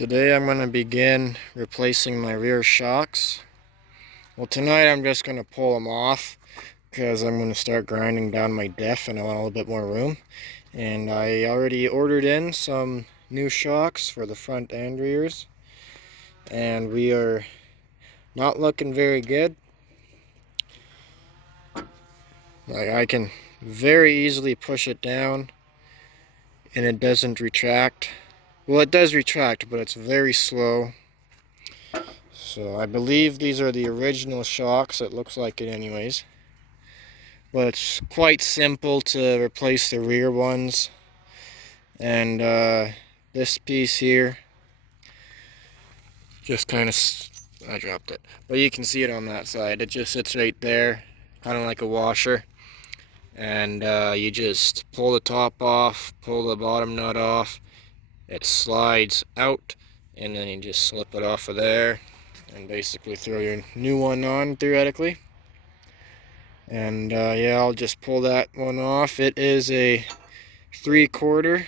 Today I'm going to begin replacing my rear shocks. Well, tonight I'm just going to pull them off because I'm going to start grinding down my diff and I want a little bit more room. And I already ordered in some new shocks for the front and rears. And we are not looking very good. I can very easily push it down and it doesn't retract. Well, it does retract, but it's very slow. So I believe these are the original shocks. It looks like it anyways. But it's quite simple to replace the rear ones. And this piece here, just kind of, I dropped it. But you can see it on that side. It just sits right there, kind of like a washer. And you just pull the top off, pull the bottom nut off. It slides out, and then you just slip it off of there. And basically throw your new one on, theoretically. And yeah, I'll just pull that one off. It is a 3/4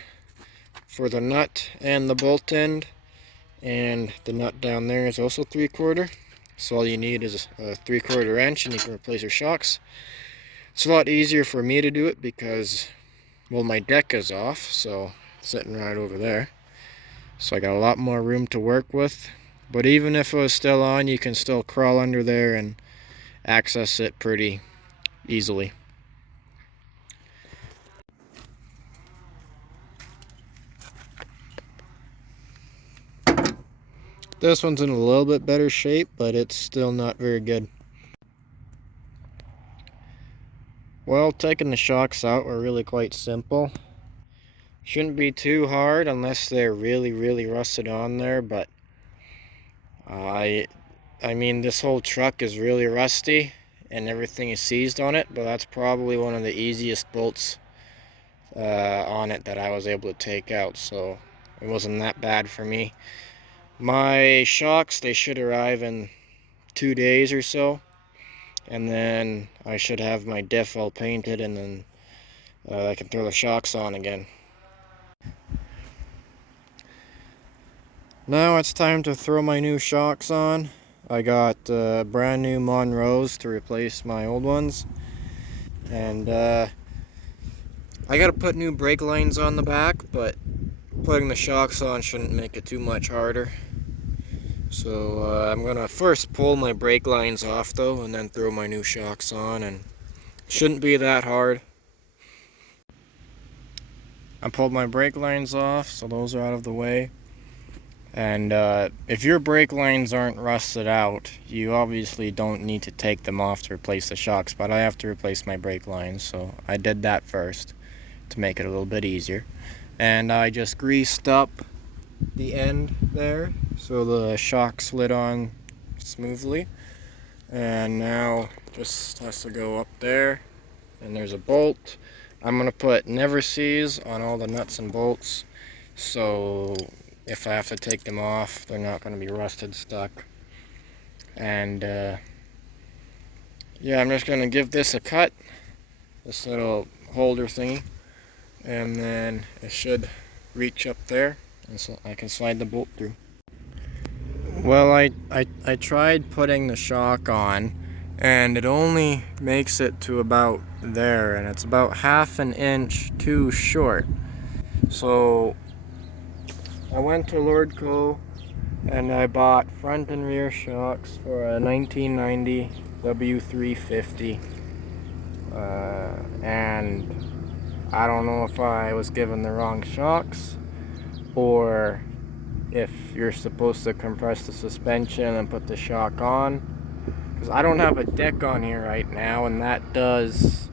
for the nut and the bolt end, and the nut down there is also 3/4. So all you need is a 3/4 wrench and you can replace your shocks. It's a lot easier for me to do it because, well, my deck is off, so it's sitting right over there. So I got a lot more room to work with. But even if it was still on, you can still crawl under there and access it pretty easily. This one's in a little bit better shape, but it's still not very good. Well, taking the shocks out were really quite simple. Shouldn't be too hard unless they're really rusted on there, but I mean, this whole truck is really rusty and everything is seized on it, but that's probably one of the easiest bolts on it that I was able to take out, so it wasn't that bad for me. My shocks, they should arrive in 2 days or so, and then I should have my diff all painted, and then I can throw the shocks on again. Now it's time to throw my new shocks on. I got brand new Monroes to replace my old ones, and I gotta put new brake lines on the back, but putting the shocks on shouldn't make it too much harder. So I'm gonna first pull my brake lines off though, and then throw my new shocks on, and it shouldn't be that hard. I pulled my brake lines off, so those are out of the way. And if your brake lines aren't rusted out, you obviously don't need to take them off to replace the shocks, but I have to replace my brake lines, so I did that first to make it a little bit easier. And I just greased up the end there so the shock slid on smoothly, and now just has to go up there, and there's a bolt. I'm gonna put never seize on all the nuts and bolts, so if I have to take them off, they're not going to be rusted stuck. And yeah, I'm just going to give this a cut, this little holder thingy, and then it should reach up there, and so I can slide the bolt through. Well, I tried putting the shock on, and it only makes it to about there, and it's about 1/2 inch too short. So I went to Lordco and I bought front and rear shocks for a 1990 W350, and I don't know if I was given the wrong shocks or if you're supposed to compress the suspension and put the shock on, because I don't have a deck on here right now, and that does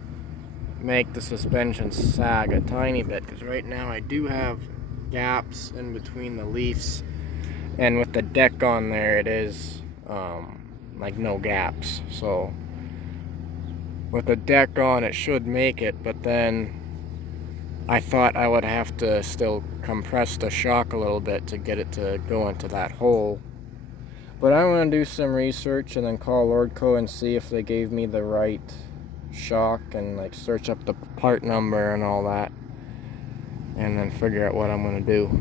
make the suspension sag a tiny bit, because right now I do have gaps in between the leaves, and with the deck on there it is like no gaps. So with the deck on it should make it, but then I thought I would have to still compress the shock a little bit to get it to go into that hole. But I'm going to do some research and then call Lordco and see if they gave me the right shock, and like search up the part number and all that, and then figure out what I'm going to do.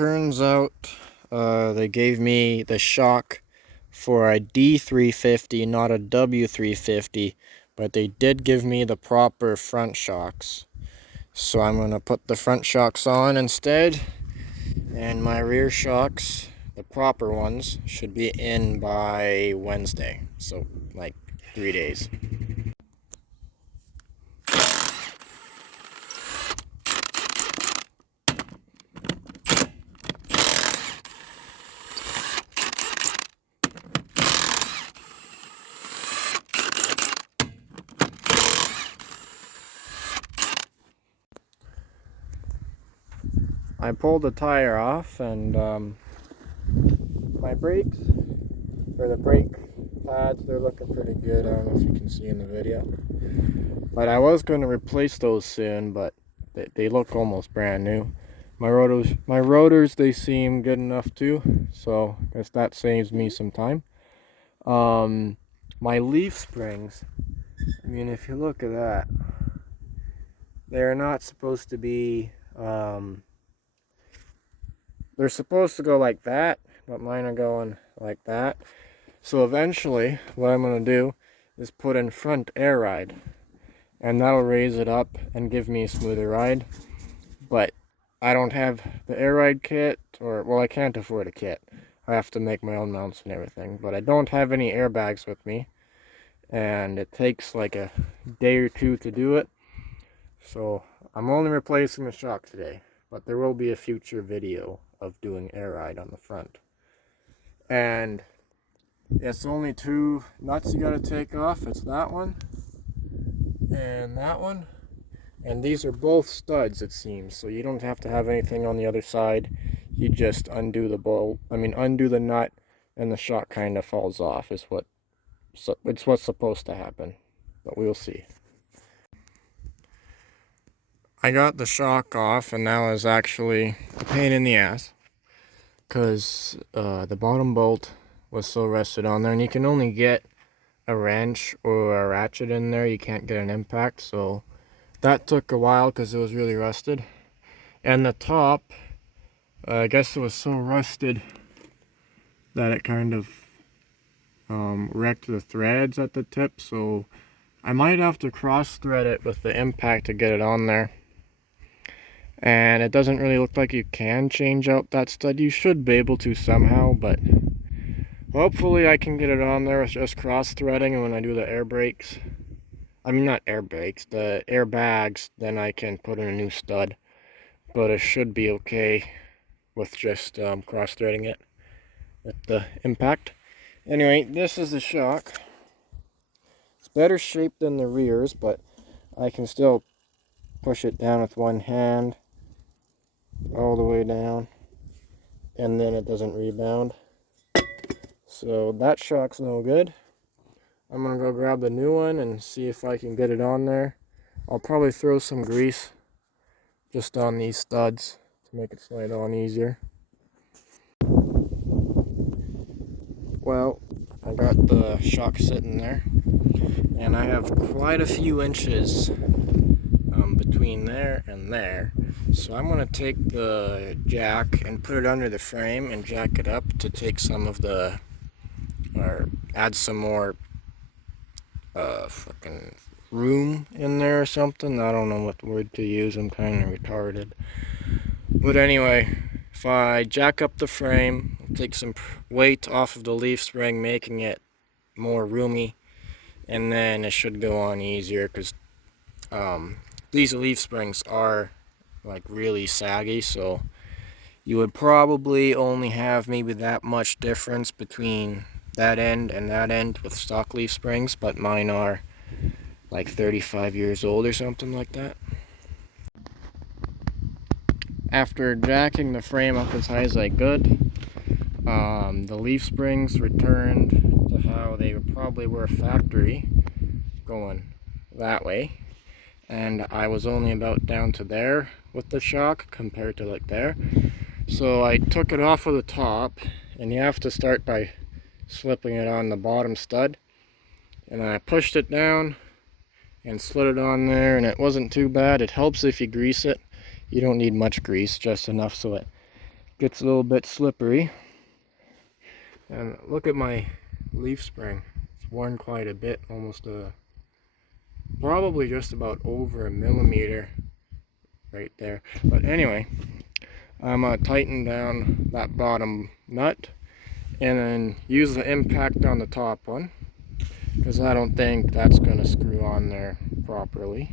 turns out they gave me the shock for a D350, not a W350, but they did give me the proper front shocks. So I'm going to put the front shocks on instead, and my rear shocks, the proper ones, should be in by Wednesday, so like 3 days. I pulled the tire off, and my brakes, or the brake pads, they're looking pretty good. I don't know if you can see in the video. But I was going to replace those soon, but they look almost brand new. My rotors, they seem good enough too, so I guess that saves me some time. My leaf springs, I mean, if you look at that, they're not supposed to be, they're supposed to go like that, but mine are going like that. So eventually, what I'm going to do is put in front air ride, and that'll raise it up and give me a smoother ride. But I don't have the air ride kit, or, well, I can't afford a kit. I have to make my own mounts and everything. But I don't have any airbags with me, and it takes like a day or two to do it. So I'm only replacing the shock today, but there will be a future video of doing air ride on the front. And it's only 2 nuts you gotta take off. It's that one and that one, and these are both studs, it seems, so you don't have to have anything on the other side. You just undo the bolt, undo the nut, and the shock kind of falls off. It's what's supposed to happen, but we'll see. I got the shock off, and that was actually a pain in the ass, because the bottom bolt was so rusted on there, and you can only get a wrench or a ratchet in there. You can't get an impact, so that took a while because it was really rusted. And the top, I guess it was so rusted that it kind of wrecked the threads at the tip, so I might have to cross thread it with the impact to get it on there. And it doesn't really look like you can change out that stud. You should be able to somehow, but hopefully I can get it on there with just cross threading, and when I do the air brakes, I mean not air brakes, the airbags, then I can put in a new stud. But it should be okay with just cross threading it with the impact. Anyway, this is the shock. It's better shaped than the rears, but I can still push it down with one hand all the way down, and then it doesn't rebound. So that shock's no good. I'm gonna go grab the new one and see if I can get it on there. I'll probably throw some grease just on these studs to make it slide on easier. Well, I got the shock sitting there, and I have quite a few inches between there and there. So I'm going to take the jack and put it under the frame and jack it up to take some of the, or add some more fucking room in there or something. I don't know what word to use, I'm kind of retarded. But anyway, if I jack up the frame, take some weight off of the leaf spring, making it more roomy, and then it should go on easier, because these leaf springs are like really saggy, so you would probably only have maybe that much difference between that end and that end with stock leaf springs, but mine are like 35 years old or something like that. After jacking the frame up as high as I could, the leaf springs returned to how they probably were factory, going that way, and I was only about down to there with the shock compared to like there. So I took it off of the top, and you have to start by slipping it on the bottom stud, and I pushed it down and slid it on there, and it wasn't too bad. It helps if you grease it. You don't need much grease, just enough so it gets a little bit slippery. And look at my leaf spring. It's worn quite a bit, almost probably just about over a millimeter right there. But anyway, I'm gonna tighten down that bottom nut and then use the impact on the top one, because I don't think that's gonna screw on there properly.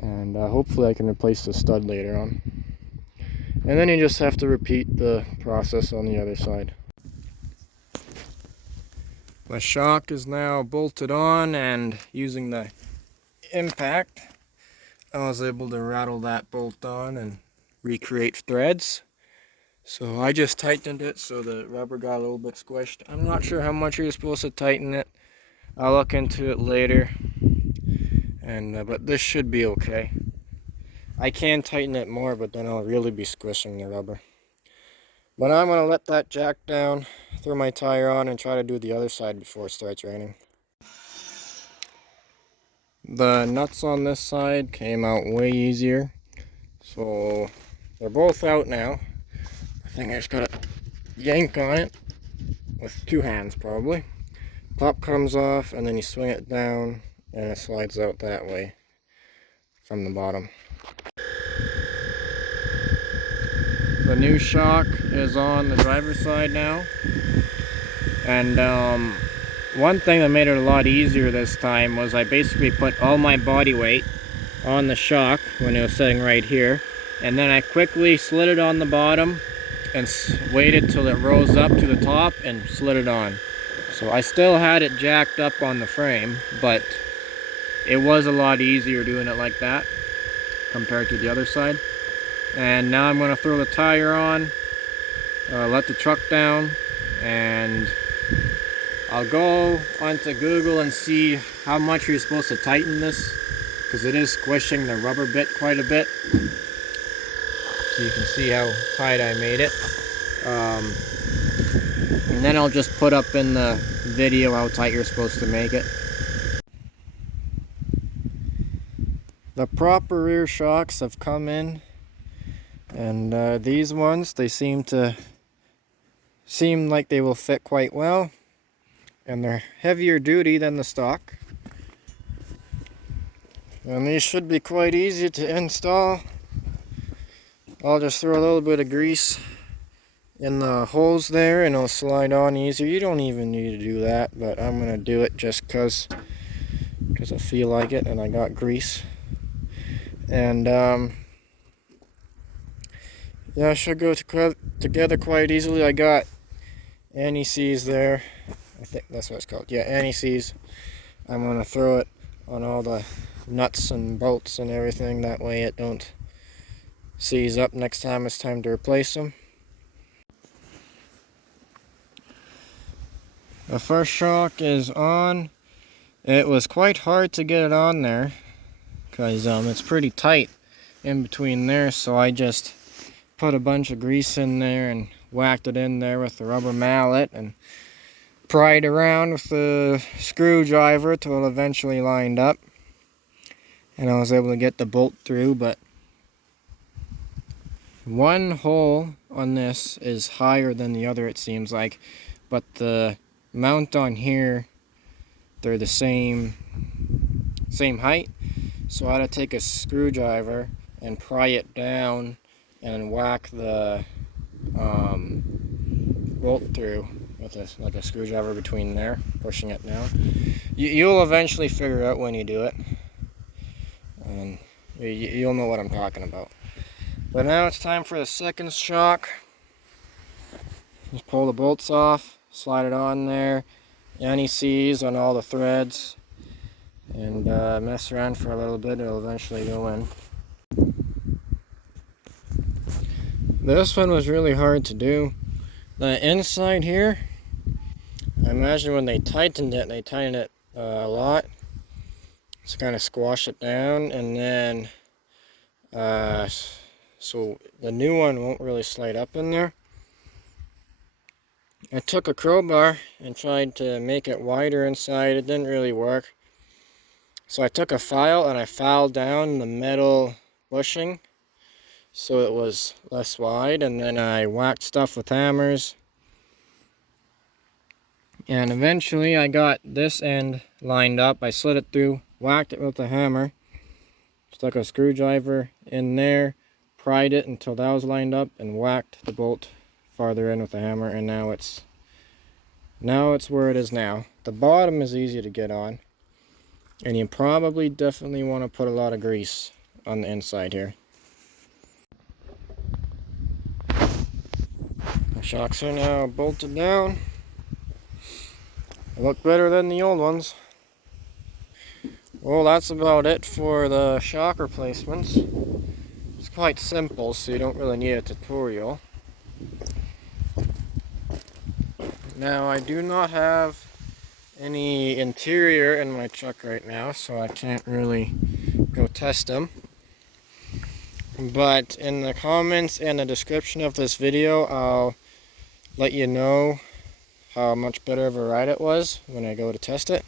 And hopefully I can replace the stud later on. And then you just have to repeat the process on the other side. My shock is now bolted on, and using the impact I was able to rattle that bolt on and recreate threads. So I just tightened it so the rubber got a little bit squished. I'm not sure how much you're supposed to tighten it. I'll look into it later. And but this should be okay. I can tighten it more, but then I'll really be squishing the rubber. But I'm going to let that jack down, throw my tire on, and try to do the other side before it starts raining. The nuts on this side came out way easier. So they're both out now. I think I just got to yank on it with two hands probably. Top comes off, and then you swing it down, and it slides out that way from the bottom. The new shock is on the driver's side now, and one thing that made it a lot easier this time was I basically put all my body weight on the shock when it was sitting right here, and then I quickly slid it on the bottom and waited till it rose up to the top and slid it on. So I still had it jacked up on the frame, but it was a lot easier doing it like that compared to the other side. And now I'm going to throw the tire on, let the truck down, and I'll go onto Google and see how much you're supposed to tighten this, because it is squishing the rubber bit quite a bit. So you can see how tight I made it. And then I'll just put up in the video how tight you're supposed to make it. The proper rear shocks have come in. And these ones, they seem like they will fit quite well, and they're heavier duty than the stock. And these should be quite easy to install. I'll just throw a little bit of grease in the holes there and it'll slide on easier. You don't even need to do that, but I'm gonna do it just because I feel like it, and I got grease. And yeah, it should go together quite easily. I got anti-seize there. I think that's what it's called. Yeah, anti-seize. I'm going to throw it on all the nuts and bolts and everything. That way it don't seize up next time it's time to replace them. The first shock is on. It was quite hard to get it on there because it's pretty tight in between there, so I just put a bunch of grease in there and whacked it in there with the rubber mallet and pried around with the screwdriver till it eventually lined up, and I was able to get the bolt through. But one hole on this is higher than the other, it seems like, but the mount on here, they're the same height, so I had to take a screwdriver and pry it down and whack the bolt through with like a screwdriver between there, pushing it down. You'll eventually figure out when you do it, and you'll know what I'm talking about. But now it's time for the second shock. Just pull the bolts off, slide it on there, anti-seize on all the threads, and mess around for a little bit. It'll eventually go in. This one was really hard to do. The inside here, I imagine when they tightened it a lot to kind of squash it down, and then so the new one won't really slide up in there. I took a crowbar and tried to make it wider inside. It didn't really work. So I took a file and I filed down the metal bushing so it was less wide, and then I whacked stuff with hammers, and eventually I got this end lined up. I slid it through, whacked it with a hammer, stuck a screwdriver in there, pried it until that was lined up, and whacked the bolt farther in with a hammer, and now it's where it is now. The bottom is easy to get on, and you probably definitely want to put a lot of grease on the inside here. The shocks are now bolted down. They look better than the old ones. Well, that's about it for the shock replacements. It's quite simple, so you don't really need a tutorial. Now, I do not have any interior in my truck right now, so I can't really go test them. But in the comments and the description of this video, I'll let you know how much better of a ride it was when I go to test it.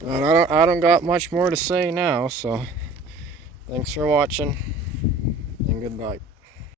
But I don't got much more to say now, so thanks for watching, and goodbye.